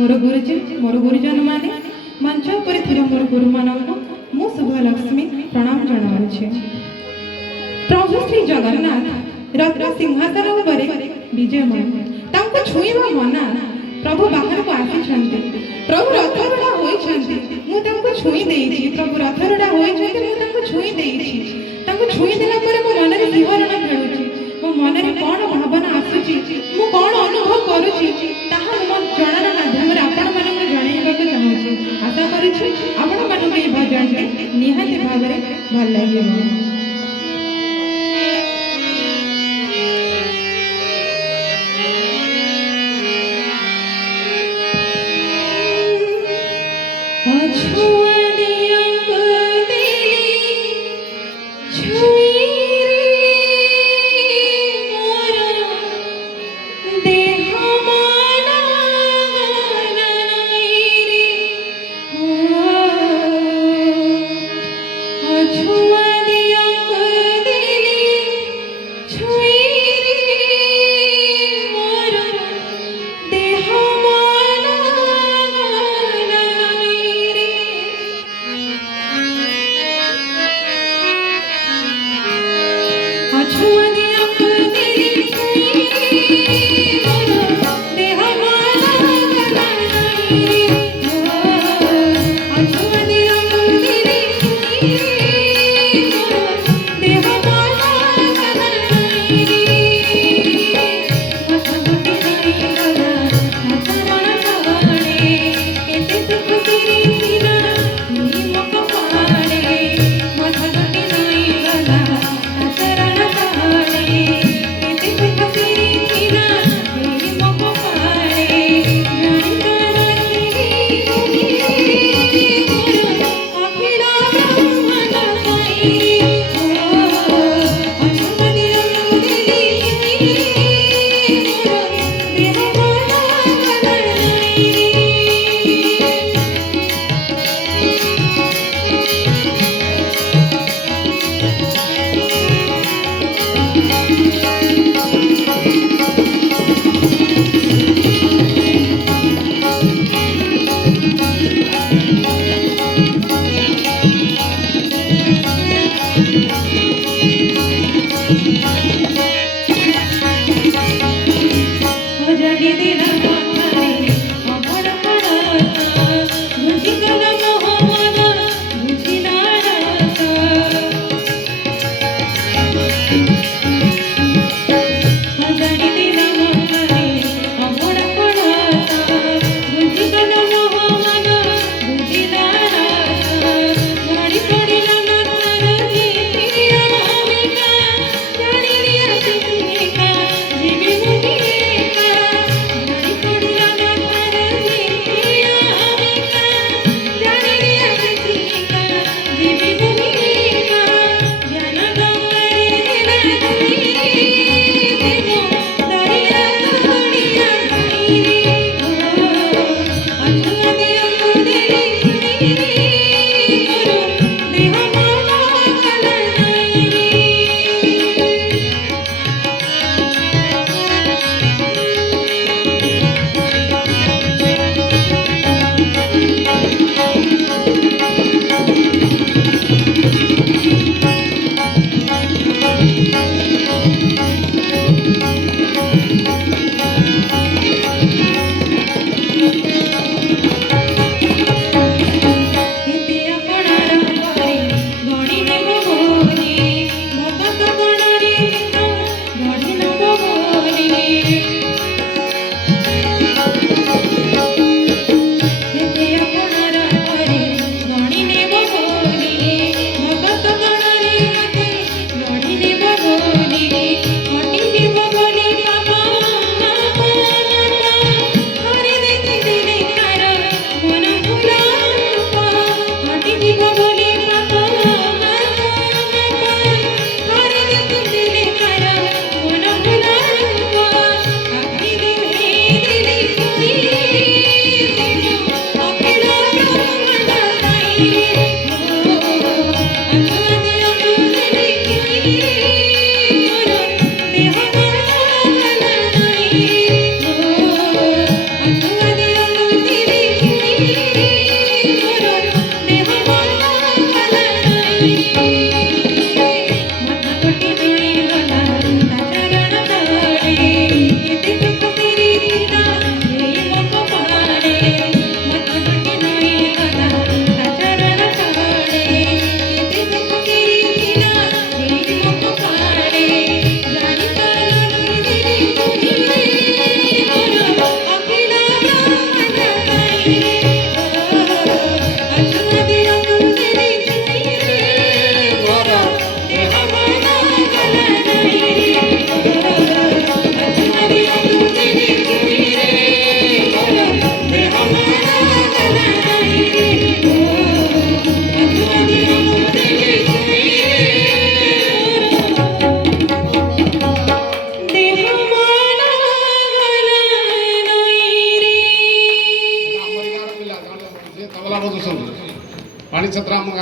मोर गुरुजी मोर गुरुजन माने मंच पर मोर गुरु मानक मु शुभलक्ष्मी प्रणाम जनावुछे। प्रभु श्री जगन्नाथ रत्न सिंहासन उपरे विजयमान तांको छुईबा मना प्रभु बाहर को आसी प्रभु रथरूढ़ा होइछन्ति मु तांको छुई देइछि प्रभु रथरूढ़ा होइछन्ति मु तांको छुई देइछि तांको छुई देला परे मो मन रे सिंहरण खेलुछि मो मन रे कोन भावना आसुछि मु कोन अनुभव करूछि ताहा मो जणन माध्यम रे आपण मानक जणैबा को चाहूछि। आशा करूछि आपण मानक ए भजन निहाती भाव रे भल लागिबो। ବାଲିଛତ୍ର ଆମ ଗାଁ